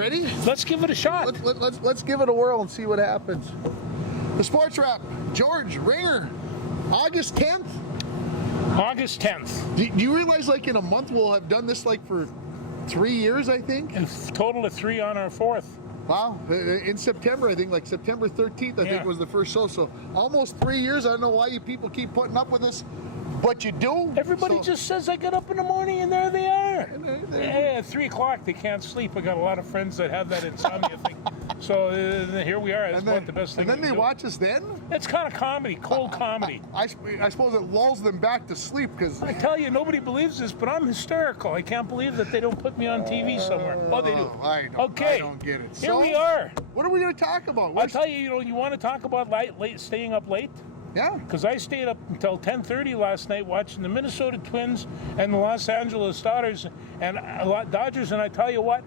ready? Let's give it a shot. Let's give it a whirl and see what happens. The Sports Wrap, George Ringer, August 10th. August 10th. Do you realize, like, in a month we'll have done this, like, for 3 years, I think? And total of 3 on our 4th. Wow. In September, I think, like September 13th, I think was the first show. So almost 3 years. I don't know why you people keep putting up with this, but you do. Everybody just says I get up in the morning and there they are. At 3 o'clock they can't sleep. I got a lot of friends that have that insomnia thing. So here we are. It's about the best thing. And then they watch us then? It's kind of comedy, cold comedy. I suppose it lulls them back to sleep because... I tell you, nobody believes this, but I'm hysterical. I can't believe that they don't put me on TV somewhere. Oh, they do. I don't get it. Here we are. What are we going to talk about? I'll tell you, you want to talk about staying up late? Yeah. Because I stayed up until 10:30 last night watching the Minnesota Twins and the Los Angeles Dodgers, and I tell you what,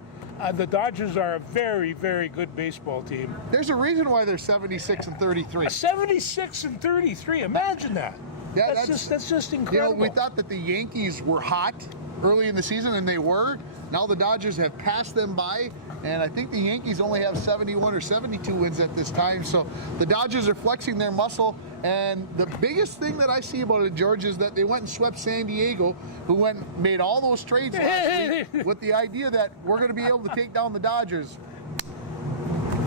the Dodgers are a very, very good baseball team. There's a reason why they're 76-33. 76-33. Imagine that. Yeah, that's just incredible. We thought that the Yankees were hot early in the season, and they were. Now the Dodgers have passed them by, and I think the Yankees only have 71 or 72 wins at this time. So the Dodgers are flexing their muscle, and the biggest thing that I see about it, George, is that they went and swept San Diego, who made all those trades last week with the idea that we're going to be able to take down the Dodgers.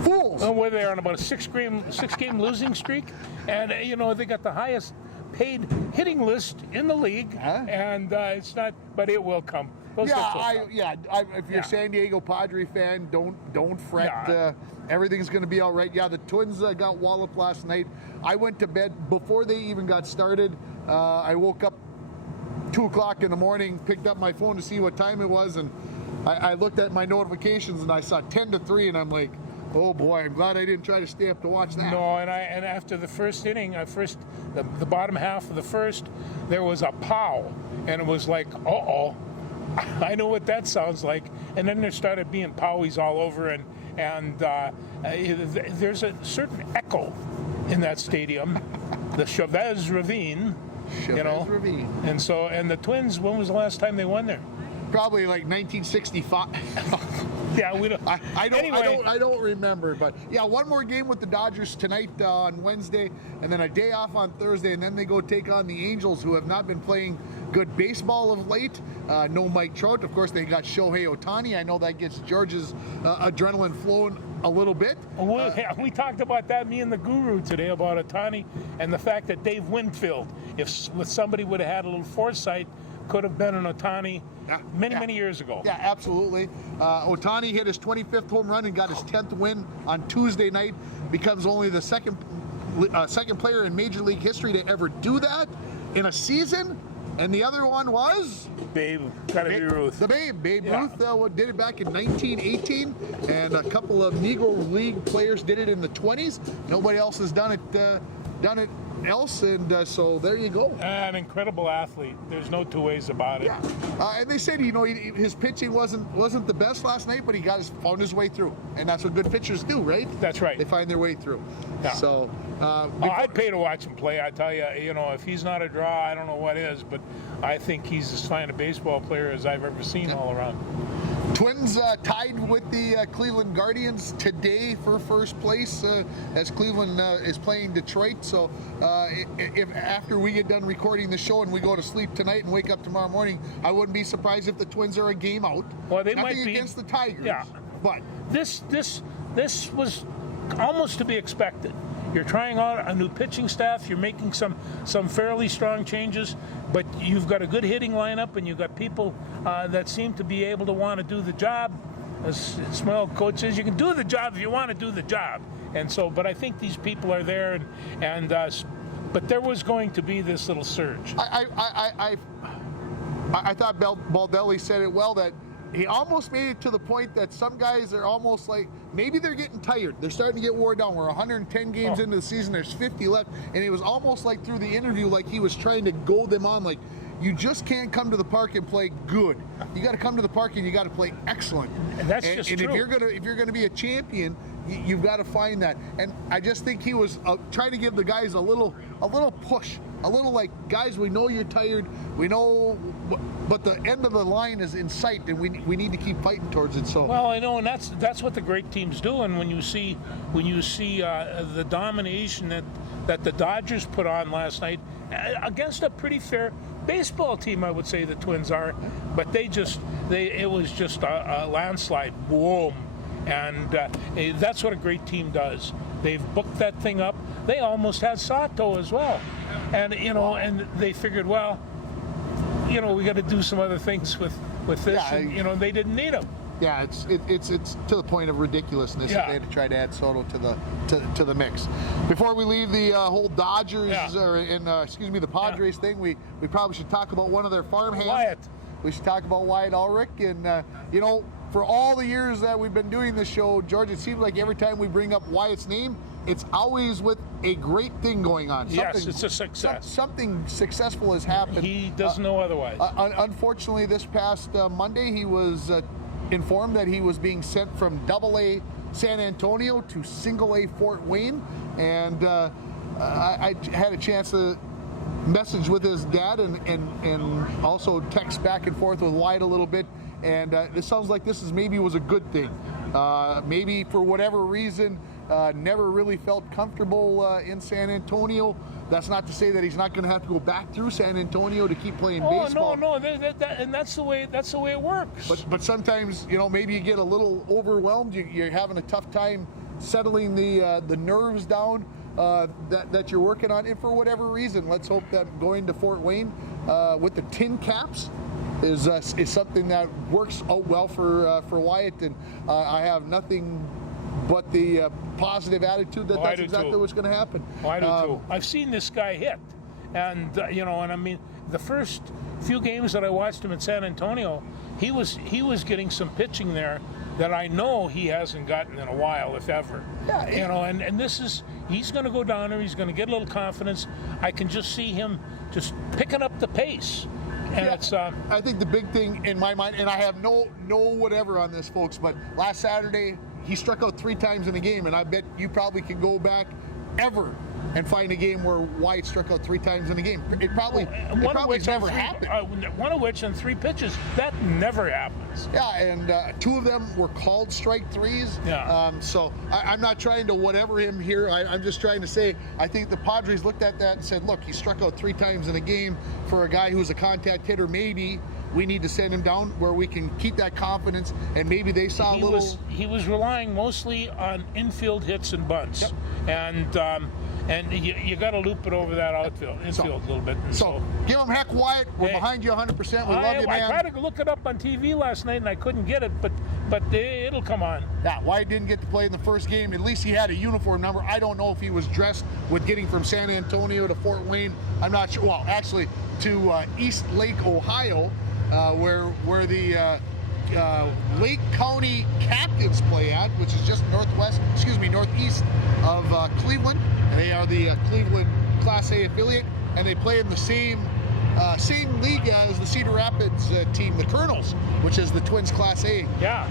Fools! Oh, where they're on about a six-game losing streak, and they got the highest paid hitting list in the league, and it's not, but it will come. If you're a San Diego Padre fan, don't fret. Everything's going to be all right. Yeah, the Twins got walloped last night. I went to bed before they even got started. I woke up 2 o'clock in the morning, picked up my phone to see what time it was, and I looked at my notifications and I saw 10-3, and I'm like, oh boy, I'm glad I didn't try to stay up to watch that. No, and after the first inning, the bottom half of the first, there was a pow, and it was like, uh-oh. I know what that sounds like. And then there started being powies all over, and there's a certain echo in that stadium, the Chavez Ravine. Ravine. And the Twins, when was the last time they won there? Probably like 1965. Yeah, we don't. I don't remember, but yeah, one more game with the Dodgers tonight on Wednesday, and then a day off on Thursday, and then they go take on the Angels, who have not been playing good baseball of late. No Mike Trout, of course. They got Shohei Ohtani. I know that gets George's adrenaline flowing a little bit. We talked about that, me and the Guru, today, about Ohtani and the fact that Dave Winfield, if somebody would have had a little foresight, could have been an Ohtani many years ago. Yeah, absolutely. Ohtani hit his 25th home run and got his 10th win on Tuesday night. Becomes only the second player in Major League history to ever do that in a season. And the other one was? Babe Ruth. The Babe Ruth did it back in 1918, and a couple of Negro League players did it in the 20s. Nobody else has done it else, and so there you go. An incredible athlete. There's no two ways about it. Yeah. And they said, his pitching wasn't the best last night, but he found his way through, and that's what good pitchers do, right? That's right. They find their way through. Yeah. So I'd pay to watch him play. I tell you, if he's not a draw, I don't know what is, but I think he's as fine a baseball player as I've ever seen all around. Twins tied with the Cleveland Guardians today for first place as Cleveland is playing Detroit. So if after we get done recording the show and we go to sleep tonight and wake up tomorrow morning, I wouldn't be surprised if the Twins are a game out. Well, they Nothing might be against the Tigers. Yeah, but this was almost to be expected. You're trying out a new pitching staff. You're making some fairly strong changes, but you've got a good hitting lineup, and you've got people that seem to be able to want to do the job. As Smell coach says, you can do the job if you want to do the job. And so, but I think these people are there, but there was going to be this little surge. I thought Baldelli said it well, that he almost made it to the point that some guys are almost like, maybe they're getting tired. They're starting to get worn down. We're 110 games into the season. There's 50 left. And it was almost like through the interview, like he was trying to goad them on, like, you just can't come to the park and play good. You got to come to the park and you got to play excellent. And that's just true. If you're gonna be a champion, you've got to find that. And I just think he was trying to give the guys a little push, a little like, guys, we know you're tired, we know, but the end of the line is in sight, and we need to keep fighting towards it. So well, I know, and that's what the great teams do. And when you see the domination that the Dodgers put on last night against a pretty fair baseball team, I would say the Twins are, but it was just a landslide, boom, and that's what a great team does. They've booked that thing up. They almost had Sato as well, and and they figured, well, we got to do some other things with this, and they didn't need him. Yeah, it's to the point of ridiculousness that they had to try to add Soto to the mix. Before we leave the whole Dodgers the Padres thing, we probably should talk about one of their farmhands. Wyatt. We should talk about Wyatt Ulrich, and for all the years that we've been doing this show, George, it seems like every time we bring up Wyatt's name, it's always with a great thing going on. Yes, it's a success. Something successful has happened. He doesn't know otherwise. Unfortunately, this past Monday, he was informed that he was being sent from AA San Antonio to A Fort Wayne, and I had a chance to message with his dad and also text back and forth with Wyatt a little bit, and it sounds like this was a good thing. Maybe for whatever reason, never really felt comfortable in San Antonio. That's not to say that he's not going to have to go back through San Antonio to keep playing baseball. No, and that's the way it works. But sometimes, maybe you get a little overwhelmed. You're having a tough time settling the nerves down that you're working on, and for whatever reason, let's hope that going to Fort Wayne with the tin caps is something that works out well for Wyatt, and I have nothing but the positive attitude that's exactly what's going to happen. I do too. I've seen this guy hit, and and I mean, the first few games that I watched him in San Antonio, he was getting some pitching there that I know he hasn't gotten in a while, if ever. Yeah, and he's going to go down there. He's going to get a little confidence. I can just see him just picking up the pace. And it's, I think the big thing in my mind, and I have no whatever on this, folks, but last Saturday he struck out 3 times in a game, and I bet you probably can go back ever and find a game where Wyatt struck out 3 times in a game. It probably never happened. One of which on 3 pitches. That never happens. Yeah, and 2 of them were called strike 3s. Yeah. So I'm not trying to whatever him here. I'm just trying to say I think the Padres looked at that and said, look, he struck out 3 times in a game. For a guy who's a contact hitter, maybe we need to send him down where we can keep that confidence, and maybe they saw He was relying mostly on infield hits and bunts. Yep. And you got to loop it over that infield a little bit. So give him heck, Wyatt. We're behind you 100%. We love you, man. I tried to look it up on TV last night, and I couldn't get it, but it'll come on. Yeah, Wyatt didn't get to play in the first game. At least he had a uniform number. I don't know if he was dressed with getting from San Antonio to Fort Wayne. I'm not sure. Well, actually, to East Lake, Ohio, where the Lake County Captains play at, which is just northeast of Cleveland. And they are the Cleveland Class A affiliate, and they play in the same league as the Cedar Rapids team, the Colonels, which is the Twins Class A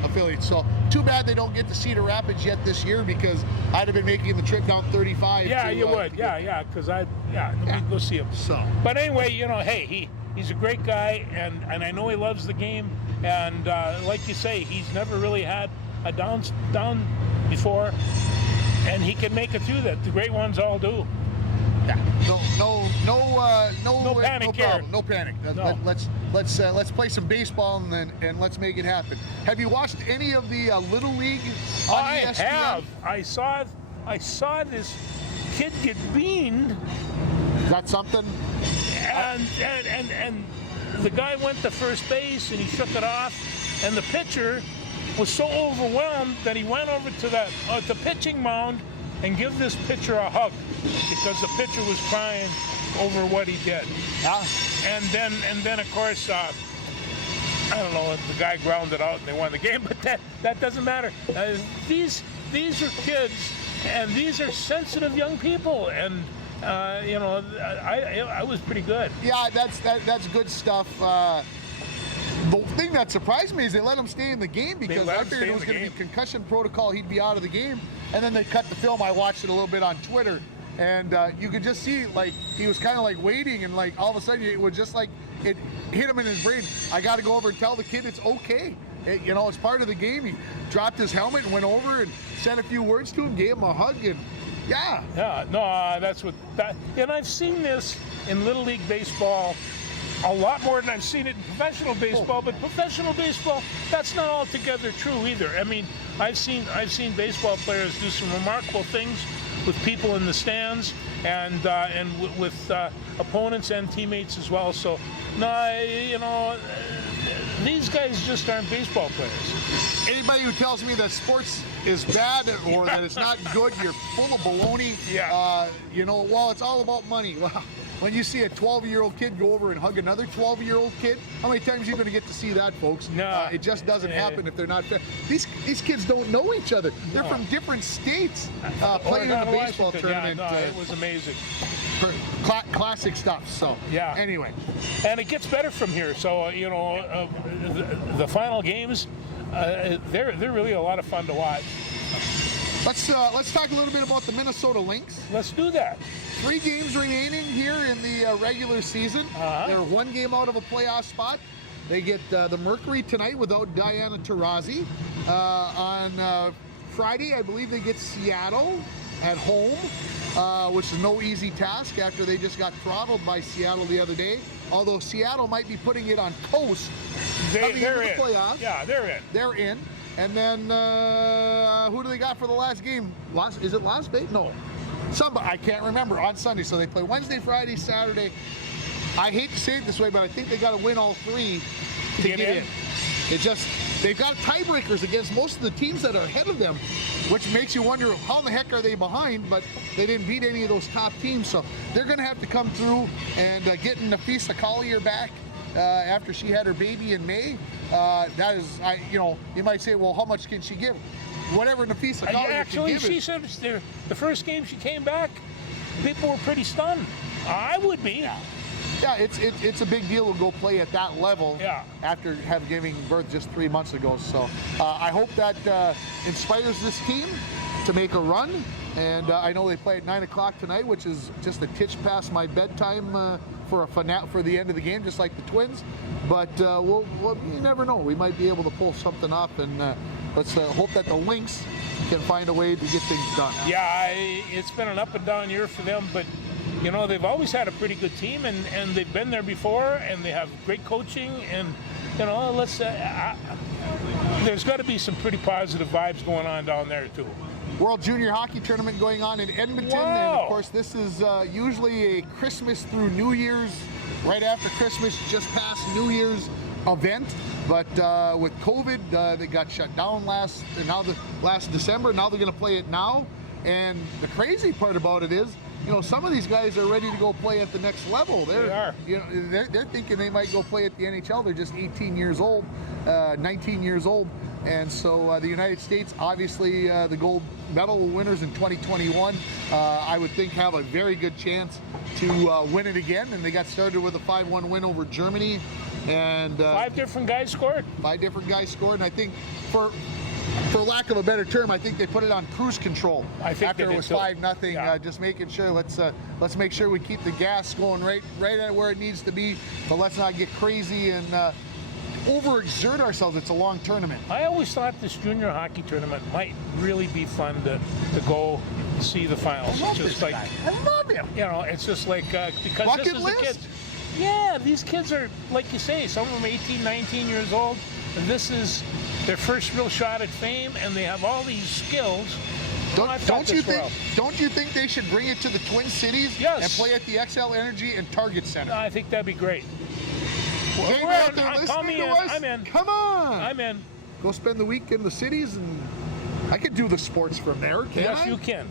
affiliate. So too bad they don't get to Cedar Rapids yet this year, because I'd have been making the trip down 35. Yeah, you would. Because we'd go see him. So, but anyway, hey, he's a great guy, and I know he loves the game. And like you say, he's never really had a down before, and he can make it through that. The great ones all do. Yeah. No panic here. No panic. No. Let's play some baseball and let's make it happen. Have you watched any of the Little League on ESPN? I have. I saw this kid get beaned. Is that something? And the guy went to first base and he shook it off, and the pitcher was so overwhelmed that he went over to the pitching mound and give this pitcher a hug, because the pitcher was crying over what he did. Yeah. And then of course, I don't know, the guy grounded out and they won the game, but that doesn't matter. These are kids, and these are sensitive young people, and I was pretty good. Yeah, that's good stuff. The thing that surprised me is they let him stay in the game, because I figured it was going to be concussion protocol. He'd be out of the game. And then they cut the film. I watched it a little bit on Twitter, and you could just see like he was kind of like waiting, and like all of a sudden it was just like it hit him in his brain. I got to go over and tell the kid it's okay. It's part of the game. He dropped his helmet and went over and said a few words to him, gave him a hug, and that's what that. And I've seen this in Little League baseball a lot more than I've seen it in professional baseball. But professional baseball, that's not altogether true either. I mean, I've seen baseball players do some remarkable things with people in the stands and with opponents and teammates as well. So, no, these guys just aren't baseball players. Anybody who tells me that sports is bad or that it's not good, you're full of baloney. Yeah. It's all about money. Well, when you see a 12-year-old kid go over and hug another 12-year-old kid, how many times are you going to get to see that, folks? No. It just doesn't happen if they're not fair. These kids don't know each other. They're from different states playing in the baseball tournament. It was amazing. Classic stuff. So, anyway. And it gets better from here. So, the final games, they're really a lot of fun to watch. Let's talk a little bit about the Minnesota Lynx. Let's do that. 3 games remaining here in the regular season. They're 1 game out of a playoff spot. They get the Mercury tonight without Diana Taurasi. On Friday, I believe they get Seattle at home, which is no easy task after they just got throttled by Seattle the other day. Although Seattle might be putting it on coast. They're in. The playoffs. Yeah, they're in. They're in. And then who do they got for the last game? Is it Las Vegas? No. Somebody, I can't remember, on Sunday. So they play Wednesday, Friday, Saturday. I hate to say it this way, but I think they got to win all 3 to get in. They've got tiebreakers against most of the teams that are ahead of them, which makes you wonder how in the heck are they behind, but they didn't beat any of those top teams. So they're going to have to come through and getting Nafisa Collier back after she had her baby in May. That is, you might say, well, how much can she give? Whatever Nafisa Collier can give. She said the first game she came back, people were pretty stunned. I would be. Yeah, it's a big deal to go play at that level after giving birth just 3 months ago. So I hope that inspires this team to make a run. And I know they play at 9 o'clock tonight, which is just a titch past my bedtime for the end of the game, just like the Twins. But you never know. We might be able to pull something up, and let's hope that the Lynx can find a way to get things done. Yeah, it's been an up and down year for them, but they've always had a pretty good team, and they've been there before, and they have great coaching, and there's got to be some pretty positive vibes going on down there too. World Junior Hockey Tournament going on in Edmonton, and of course this is usually a Christmas through New Year's, right after Christmas, just past New Year's event. But with COVID, they got shut down last December. Now they're going to play it now, and the crazy part about it is, some of these guys are ready to go play at the next level. They are. They're thinking they might go play at the NHL. They're just 18 years old, 19 years old. And so the United States, obviously the gold medal winners in 2021, I would think have a very good chance to win it again. And they got started with a 5-1 win over Germany. And 5 different guys scored. 5 different guys scored. And I think for lack of a better term, I think they put it on cruise control. I think after it was 5-0, just making sure let's make sure we keep the gas going right at where it needs to be, but let's not get crazy and overexert ourselves. It's a long tournament. I always thought this junior hockey tournament might really be fun to go see the finals. I love this guy. I love him. It's just like because Bucket this is list? the kids. Yeah, these kids are, like you say, some of them 18, 19 years old, and this is their first real shot at fame, and they have all these skills. Don't you think they should bring it to the Twin Cities and play at the XL Energy and Target Center? I think that'd be great. Call me in. I'm in. Come on. I'm in. Go spend the week in the cities, and I could do the sports from there, can't I? Yes, you can.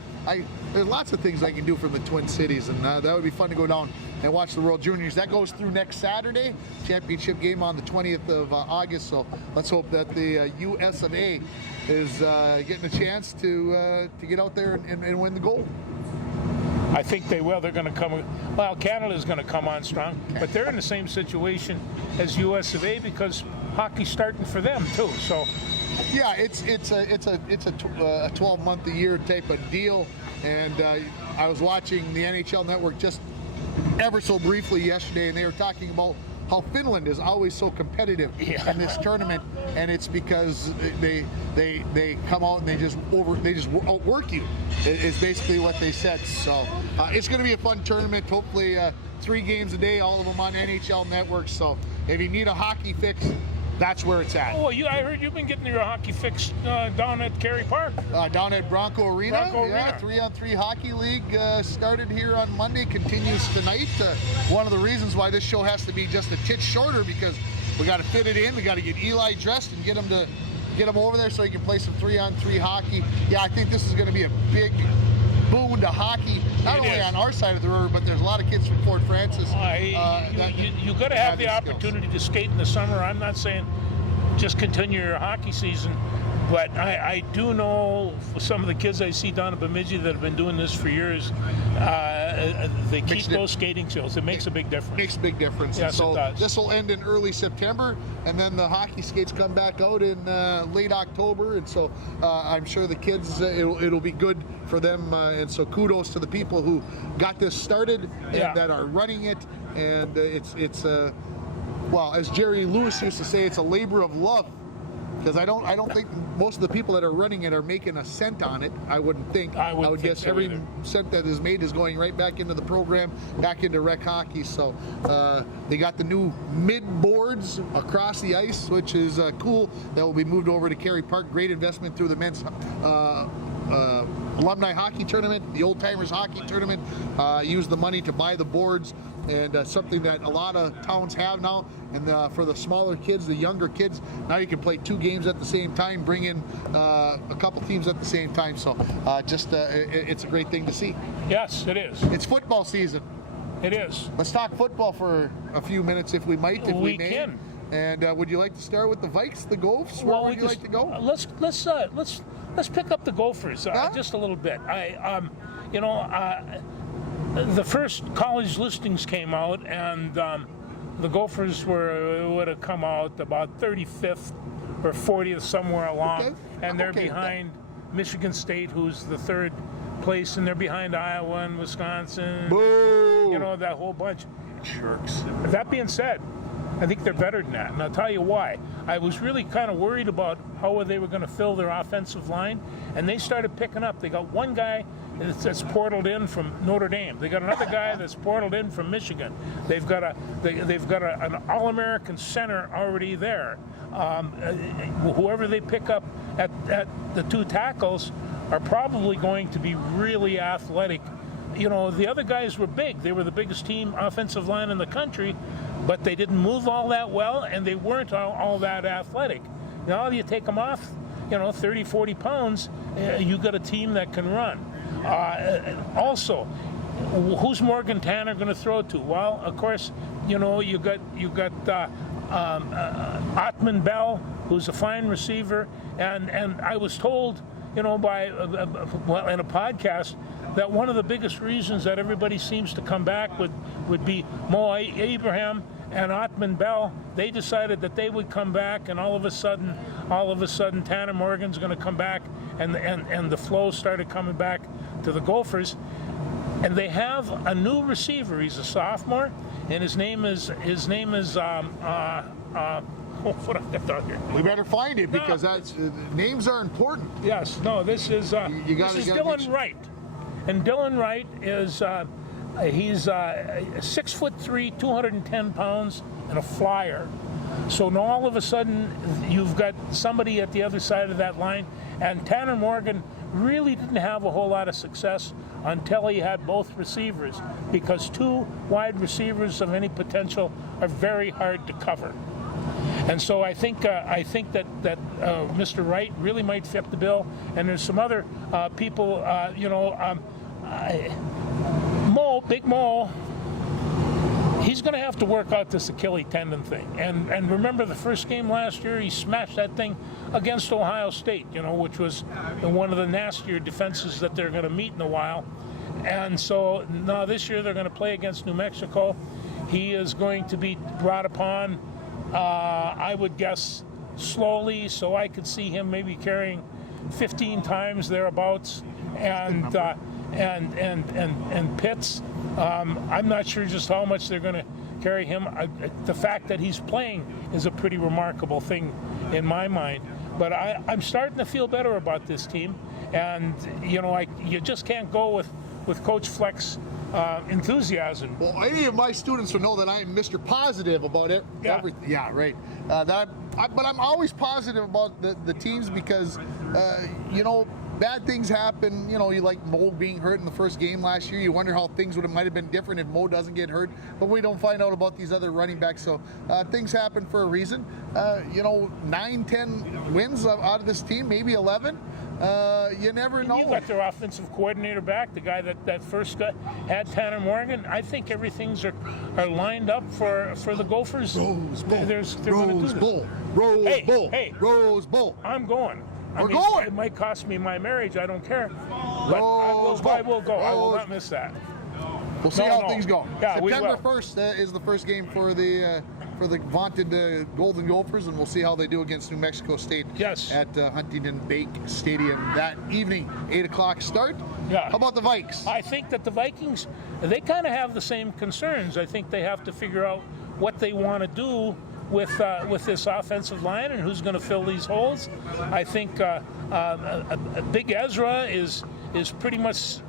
There's lots of things I can do from the Twin Cities, and that would be fun to go down and watch the World Juniors. That goes through next Saturday, championship game on the 20th of August. So let's hope that the US of A is getting a chance to get out there and win the gold. I think they will. They're going to come. Well, Canada's going to come on strong, but they're in the same situation as US of A because hockey's starting for them too. So. Yeah, it's a 12-month-a-year type of deal, and I was watching the NHL Network just ever so briefly yesterday, and they were talking about how Finland is always so competitive in this tournament, and it's because they come out and they just outwork you. Is basically what they said. So it's going to be a fun tournament. Hopefully 3 games a day, all of them on NHL Network. So if you need a hockey fix, that's where it's at. Oh, I heard you've been getting your hockey fix down at Kerry Park. Down at Bronco Arena. Yeah, 3-on-3 hockey league started here on Monday, continues tonight. One of the reasons why this show has to be just a titch shorter, because we got to fit it in. We got to get Eli dressed and get him over there so he can play some 3-on-3 hockey. Yeah, I think this is going to be a big boon to hockey, not only on our side of the river, but there's a lot of kids from Fort Francis. You got to have the opportunity to skate in the summer. I'm not saying just continue your hockey season, but I do know some of the kids I see down at Bemidji that have been doing this for years, they keep those skating skills. It makes a big difference. Makes a big difference. Yes, so it does. This will end in early September, and then the hockey skates come back out in late October, and so I'm sure the kids, it'll be good for them, and so kudos to the people who got this started and that are running it, and it's well, as Jerry Lewis used to say, it's a labor of love, because I don't think most of the people that are running it are making a cent on it. I wouldn't think. I would guess so every cent that is made is going right back into the program, back into rec hockey. So they got the new mid boards across the ice, which is cool. That will be moved over to Kerry Park. Great investment through the men's alumni hockey tournament, the old timers hockey tournament. Used the money to buy the boards, and something that a lot of towns have now. And for the smaller kids, the younger kids, now you can play 2 games at the same time, bring in a couple teams at the same time. So it's a great thing to see. Yes, it is. It's football season. It is. Let's talk football for a few minutes, if we might, if we may. Can. And would you like to start with the Vikes, the Gophers? Where would you like to go? Let's pick up the Gophers just a little bit. The first college listings came out, and the Gophers would have come out about 35th or 40th, somewhere along, and they're behind Michigan State, who's the 3rd place, and they're behind Iowa and Wisconsin. Boo! You know, that whole bunch. Jerks. That being said, I think they're better than that, and I'll tell you why. I was really kind of worried about how they were going to fill their offensive line, and they started picking up. They got one guy that's portaled in from Notre Dame. They got another guy that's portaled in from Michigan. They've got an All-American center already there. Whoever they pick up at the 2 tackles are probably going to be really athletic. You know, the other guys were big. They were the biggest team offensive line in the country, but they didn't move all that well, and they weren't all that athletic. Now you take them off, 30, 40 pounds, you got a team that can run. Also, who's Morgan Tanner going to throw to? Well, of course, you got Ottman Bell, who's a fine receiver, and I was told, in a podcast, that one of the biggest reasons that everybody seems to come back would be Mo Abraham and Ottman Bell. They decided that they would come back, and all of a sudden Tanner Morgan's going to come back, and the flow started coming back to the Gophers. And they have a new receiver. He's a sophomore, and his name is what I've got down here. We better find it, because names are important. Yes. No. This is Dylan Wright, and Dylan Wright is he's 6'3", 210 pounds, and a flyer. So now all of a sudden you've got somebody at the other side of that line, and Tanner Morgan really didn't have a whole lot of success until he had both receivers, because 2 wide receivers of any potential are very hard to cover. And so I think that Mr. Wright really might fit the bill. And there's some other people, Big Mo, he's going to have to work out this Achilles tendon thing. And remember the first game last year, he smashed that thing against Ohio State, which was one of the nastier defenses that they're going to meet in a while. And so now this year they're going to play against New Mexico. He is going to be brought upon, I would guess, slowly, so I could see him maybe carrying 15 times thereabouts. And and Pitts. I'm not sure just how much they're going to carry him. The fact that he's playing is a pretty remarkable thing in my mind. But I'm starting to feel better about this team, and you just can't go with Coach Fleck's enthusiasm. Well, any of my students will know that I am Mr. Positive about it. Yeah. Yeah, right. But I'm always positive about the teams because, bad things happen. You like Mo being hurt in the first game last year. You wonder how things might have been different if Mo doesn't get hurt. But we don't find out about these other running backs. So things happen for a reason. 9, 10 wins out of this team, maybe 11. You never know. You got their offensive coordinator back, the guy that first had Tanner Morgan. I think everything's are lined up for the Gophers. Rose Bowl. Rose Bowl. Rose Bowl. Hey, Rose Bowl. I'm going. We're going. It might cost me my marriage. I don't care. But I will go. I will not miss that. We'll see how things go. Yeah, September 1st is the first game for the vaunted Golden Gophers, and we'll see how they do against New Mexico State at Huntington Bank Stadium that evening, 8 o'clock start. Yeah. How about the Vikes? I think that the Vikings, they kind of have the same concerns. I think they have to figure out what they want to do with this offensive line and who's going to fill these holes. I think Big Ezra is pretty much,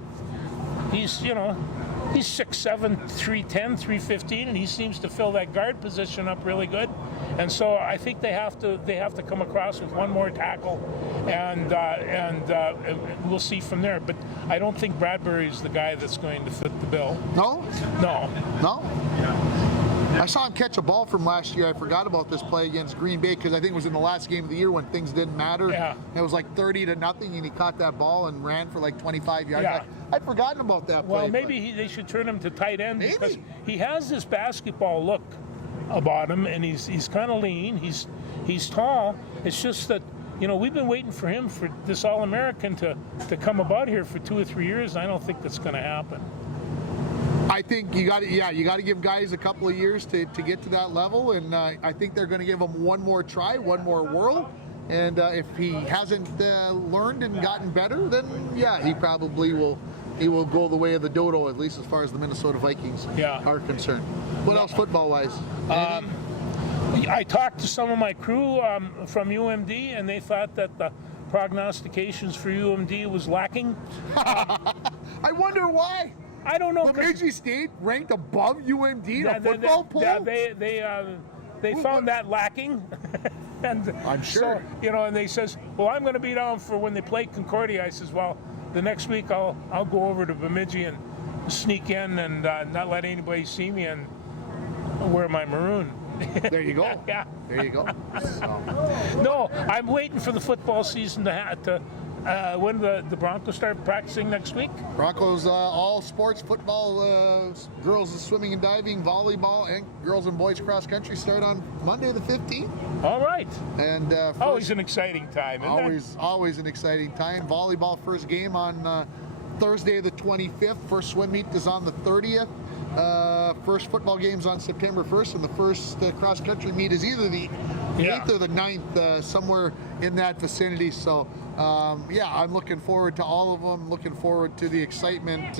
he's 6'7", 310, 315, and he seems to fill that guard position up really good. And so I think they have to come across with one more tackle, and we'll see from there. But I don't think Bradbury's the guy that's going to fit the bill. No? No. I saw him catch a ball from last year. I forgot about this play against Green Bay because I think it was in the last game of the year when things didn't matter. Yeah. It was like 30-0, and he caught that ball and ran for like 25 yards. Yeah. I'd forgotten about that play. Well, maybe they should turn him to tight end because Maybe. he has this basketball look about him, and he's kind of lean. He's tall. It's just that we've been waiting for him for this All-American to come about here for 2 or 3 years. And I don't think that's going to happen. I think you got to give guys a couple of years to get to that level, and I think they're going to give him one more try, one more whirl. And if he hasn't learned and gotten better, then he probably will. He will go the way of the dodo, at least as far as the Minnesota Vikings are concerned. What else football-wise? I talked to some of my crew from UMD, and they thought that the prognostications for UMD was lacking. I wonder why. I don't know. Bemidji State ranked above UMD in a football poll? Yeah, they found that lacking. And I'm sure. So, and they says, well, I'm going to be down for when they play Concordia. I says, well, the next week I'll go over to Bemidji and sneak in and not let anybody see me and wear my maroon. There you go. Yeah. There you go. So. No, I'm waiting for the football season to when the Broncos start practicing next week. Broncos, all sports, football, girls swimming and diving, volleyball, and girls and boys cross country start on Monday the 15th. All right. And always an exciting time. Always an exciting time. Volleyball first game on Thursday the 25th. First swim meet is on the 30th. First football game's on September 1st, and the first cross country meet is either the 8th or the 9th, somewhere in that vicinity. So, I'm looking forward to all of them. Looking forward to the excitement.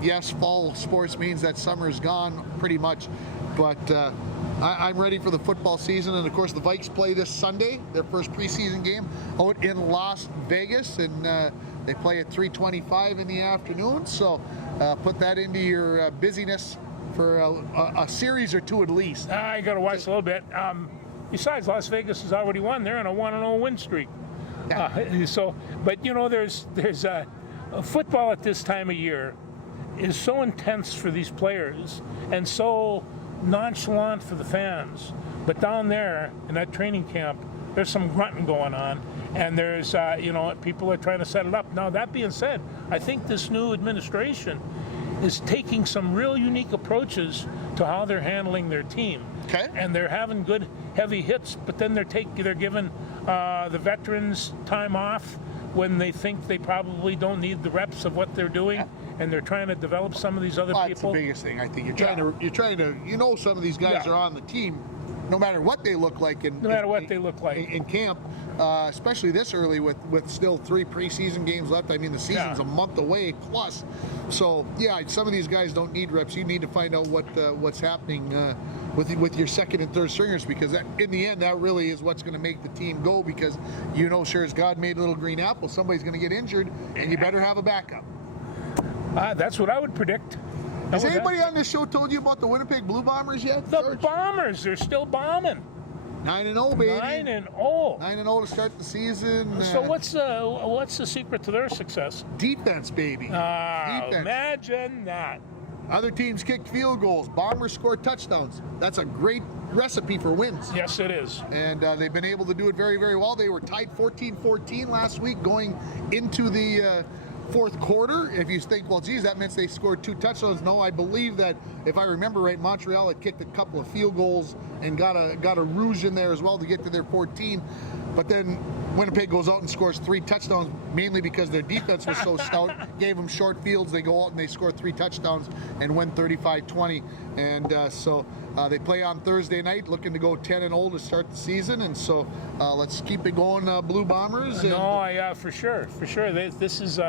Yes, fall sports means that summer's gone pretty much, but I'm ready for the football season. And of course, the Vikes play this Sunday, their first preseason game out in Las Vegas, and they play at 3:25 in the afternoon. So put that into your busyness for a series or two at least. I got to watch a little bit. Besides, Las Vegas has already won. They're on a 1-0 win streak. But there's football at this time of year is so intense for these players and so nonchalant for the fans. But down there in that training camp, there's some grunting going on, and there's people are trying to set it up. Now, that being said, I think this new administration is taking some real unique approaches to how they're handling their team. Okay. And they're having good heavy hits, but then they're giving the veterans time off when they think they probably don't need the reps of what they're doing, and they're trying to develop some of these other people. That's the biggest thing. I think you're trying to some of these guys are on the team no matter what they look like in camp, especially this early with still 3 preseason games left. I mean, the season's a month away plus. So yeah, some of these guys don't need reps. You need to find out what's happening with your second and third stringers, because in the end, that really is what's going to make the team go, because sure as God made a little green apple, somebody's going to get injured, and you better have a backup. That's what I would predict. Has anybody on this show told you about the Winnipeg Blue Bombers yet? The Bombers, they're still bombing. 9-0, baby. 9-0. 9-0 to start the season. So what's the secret to their success? Defense, baby. Defense. Imagine that. Other teams kicked field goals. Bombers scored touchdowns. That's a great recipe for wins. Yes, it is. And they've been able to do it very, very well. They were tied 14-14 last week going into the fourth quarter. If you think, well, geez, that means they scored 2 touchdowns. No, I believe that, if I remember right, Montreal had kicked a couple of field goals and got a rouge in there as well to get to their 14. But then Winnipeg goes out and scores 3 touchdowns, mainly because their defense was so stout. Gave them short fields. They go out and they score 3 touchdowns and win 35-20. And so they play on Thursday night, looking to go 10-0 to start the season. And so let's keep it going, Blue Bombers. For sure. This is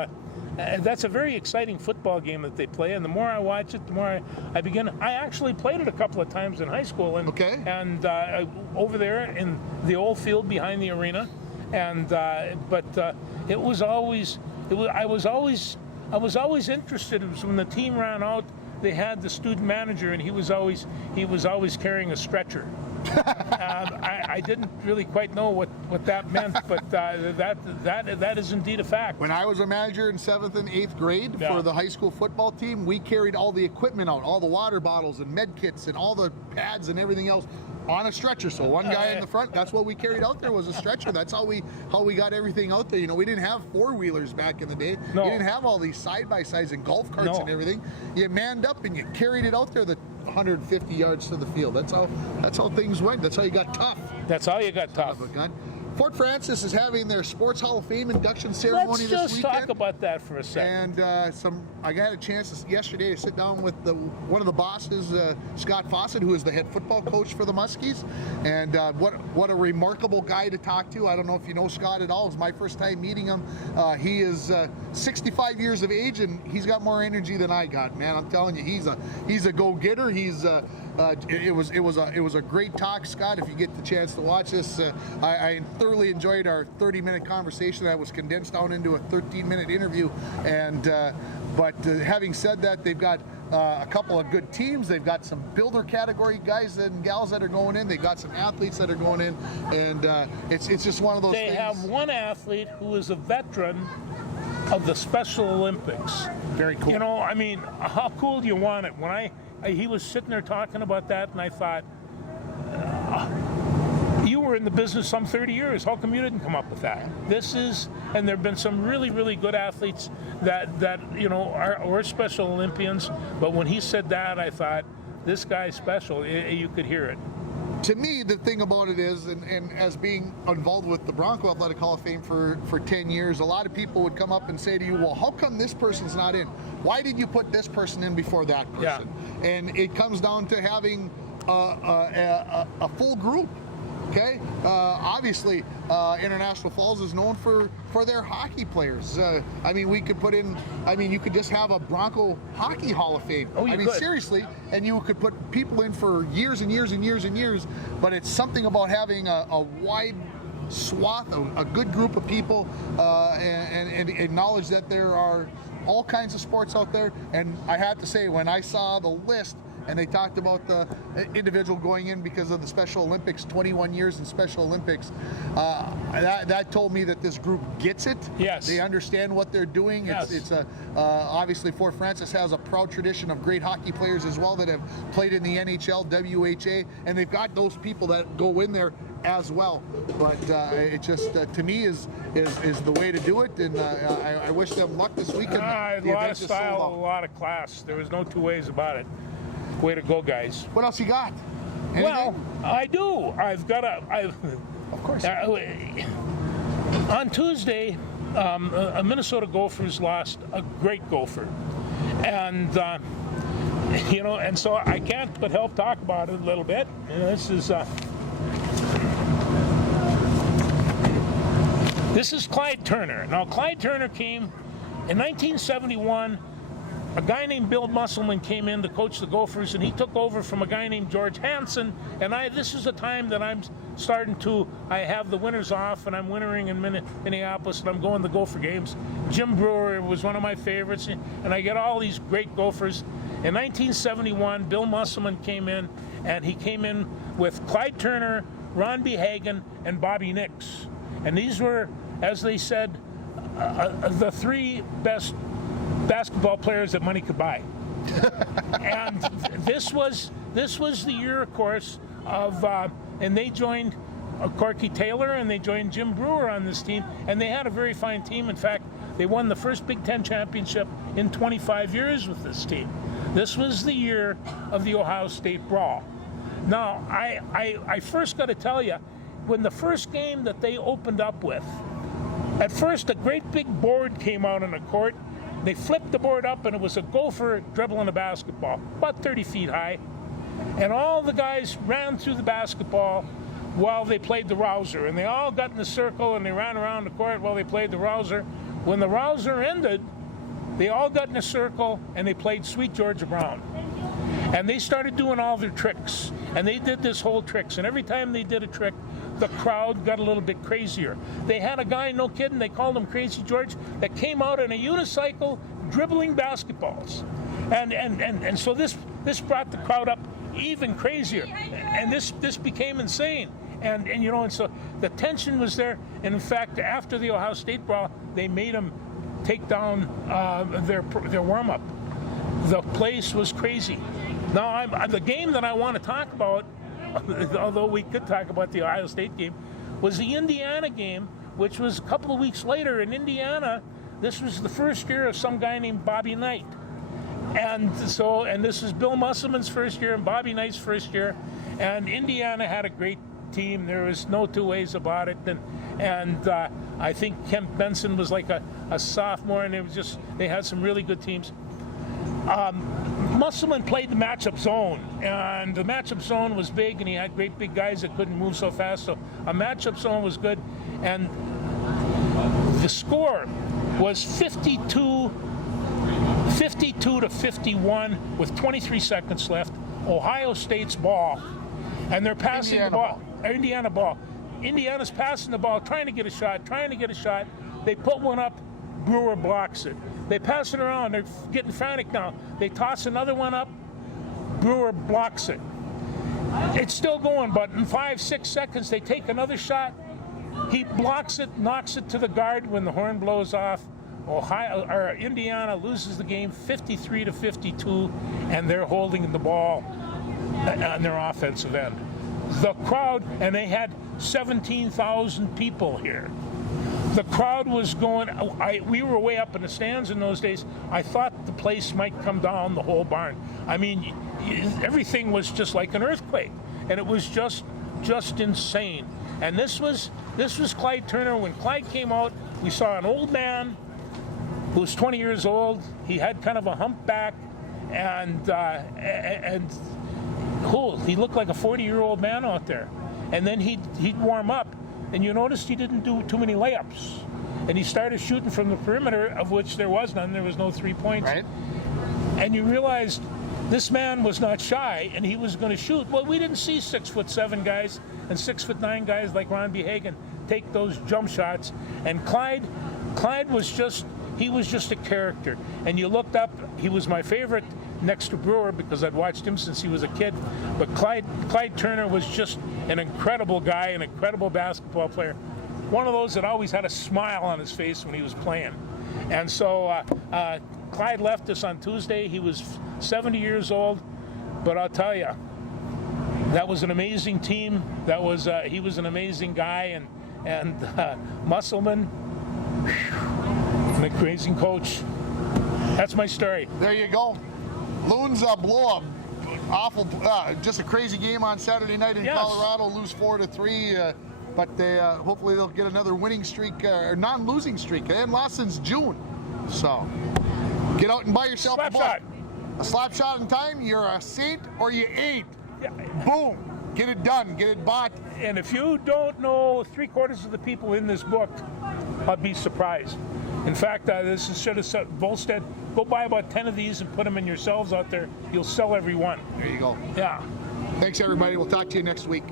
that's a very exciting football game that they play, and the more I watch it, the more I begin. I actually played it a couple of times in high school, and over there in the old field behind the arena, and but it was always I was always interested. It was when the team ran out, they had the student manager, and he was always carrying a stretcher. I didn't really quite know what that meant, but that is indeed a fact. When I was a manager in 7th and 8th grade for the high school football team, we carried all the equipment out, all the water bottles and med kits and all the pads and everything else on a stretcher. So one guy in the front, that's what we carried out there, was a stretcher. That's how we got everything out there. We didn't have 4-wheelers back in the day. No. You didn't have all these side-by-sides and golf carts and everything. You manned up and you carried it out there the 150 yards to the field. That's how things went. That's how you got tough. That's how you got tough. Fort Francis is having their Sports Hall of Fame induction ceremony this weekend. Let's just talk about that for a second. And I got a chance yesterday to sit down with one of the bosses, Scott Fawcett, who is the head football coach for the Muskies. And what a remarkable guy to talk to. I don't know if you know Scott at all. It was my first time meeting him. He is 65 years of age, and he's got more energy than I got, man. I'm telling you, he's a go-getter. It was a great talk, Scott. If you get the chance to watch this, I thoroughly enjoyed our 30-minute conversation that was condensed down into a 13-minute interview. And but having said that, they've got a couple of good teams. They've got some builder category guys and gals that are going in. They've got some athletes that are going in, and it's just one of those things. They have one athlete who is a veteran of the Special Olympics. Very cool. I mean, how cool do you want it? When he was sitting there talking about that, and I thought, you were in the business some 30 years. How come you didn't come up with that? And there have been some really, really good athletes that are Special Olympians. But when he said that, I thought, this guy's special. You could hear it. To me, the thing about it is, and as being involved with the Bronco Athletic Hall of Fame for 10 years, a lot of people would come up and say to you, well, how come this person's not in? Why did you put this person in before that person? Yeah. And it comes down to having a full group. Okay, obviously, International Falls is known for their hockey players. I mean, we could put in. I mean, you could just have a Bronco Hockey Hall of Fame. Oh, you could. Seriously, and you could put people in for years and years and years and years. But it's something about having a wide swath, a good group of people, and acknowledge that there are all kinds of sports out there. And I have to say, when I saw the list, and they talked about the individual going in because of the Special Olympics, 21 years in Special Olympics. That told me that this group gets it. Yes. They understand what they're doing. Yes. It's obviously Fort Francis has a proud tradition of great hockey players as well that have played in the NHL, WHA, and they've got those people that go in there as well. But it just, to me, is the way to do it, and I wish them luck this weekend. A lot of style, a lot of class. There was no two ways about it. Way to go, guys. What else you got? Anything? Well, I do. Of course. On Tuesday, a Minnesota Gophers lost a great Gopher. And you know, and so I can't but help talk about it a little bit. And this is Clyde Turner. Now, Clyde Turner came in 1971. A guy named Bill Musselman came in to coach the Gophers, and he took over from a guy named George Hansen. And this is a time that I'm starting to, I have the winters off, and I'm wintering in Minneapolis, and I'm going to Gopher games. Jim Brewer was one of my favorites, and I get all these great Gophers. In 1971, Bill Musselman came in, and he came in with Clyde Turner, Ron B. Hagen, and Bobby Nix. And these were, as they said, the three best basketball players that money could buy. And this was the year, of course, of and they joined Corky Taylor, and they joined Jim Brewer on this team, and they had a very fine team. In fact, they won the first Big Ten championship in 25 years with this team. This was the year of the Ohio State Brawl. Now, I first got to tell you, when the first game that they opened up with, at first a great big board came out on the court. They flipped the board up, and it was a Gopher dribbling a basketball, about 30 feet high. And all the guys ran through the basketball while they played the rouser. And they all got in a circle, and they ran around the court while they played the rouser. When the rouser ended, they all got in a circle, and they played Sweet Georgia Brown. And they started doing all their tricks. And they did this whole tricks. And every time they did a trick, the crowd got a little bit crazier. They had a guy, no kidding, they called him Crazy George, that came out in a unicycle dribbling basketballs. And so this brought the crowd up even crazier. And this became insane. And you know, and so the tension was there. And in fact, after the Ohio State brawl, they made them take down their warm-up. The place was crazy. Now, the game that I want to talk about, although we could talk about the Ohio State game, was the Indiana game, which was a couple of weeks later in Indiana. This was the first year of some guy named Bobby Knight. And this is Bill Musselman's first year and Bobby Knight's first year. And Indiana had a great team. There was no two ways about it. And I think Kent Benson was like a sophomore, and they had some really good teams. Musselman played the matchup zone, and the matchup zone was big, and he had great big guys that couldn't move so fast, so a matchup zone was good. And the score was 52 to 51 with 23 seconds left. Ohio State's ball, and they're passing the ball. Indiana ball. Indiana's passing the ball, trying to get a shot. They put one up. Brewer blocks it. They pass it around. They're getting frantic now. They toss another one up. Brewer blocks it. It's still going, but in 5-6 seconds, they take another shot. He blocks it, knocks it to the guard when the horn blows off. Indiana loses the game 53 to 52, and they're holding the ball on their offensive end. The crowd, and they had 17,000 people here. The crowd was going. We were way up in the stands in those days. I thought the place might come down, the whole barn. I mean, everything was just like an earthquake, and it was just insane. And this was Clyde Turner. When Clyde came out, we saw an old man who was 20 years old. He had kind of a humpback, and cool. He looked like a 40-year-old man out there. And then he'd warm up. And you noticed he didn't do too many layups. And he started shooting from the perimeter, of which there was none. There was no 3 points. Right. And you realized this man was not shy, and he was going to shoot. Well, we didn't see 6'7" guys and 6'9" guys like Ron B. Hagen take those jump shots. And Clyde was just a character. And you looked up, he was my favorite next to Brewer because I'd watched him since he was a kid. But Clyde Turner was just an incredible guy, an incredible basketball player. One of those that always had a smile on his face when he was playing. And so Clyde left us on Tuesday. He was 70 years old. But I'll tell you, that was an amazing team. He was an amazing guy. And Musselman, an amazing coach. That's my story. There you go. Loons blow up. Awful, just a crazy game on Saturday night in Colorado. Lose 4-3, but hopefully they'll get another winning streak or non-losing streak. They hadn't lost since June. So get out and buy yourself a book. A slap shot in time, you're a saint or you ain't. Yeah. Boom. Get it done. Get it bought. And if you don't know 3/4 of the people in this book, I'd be surprised. In fact, this is should have said, Volstead, go buy about 10 of these and put them in yourselves out there. You'll sell every one. There you go. Yeah. Thanks, everybody. We'll talk to you next week.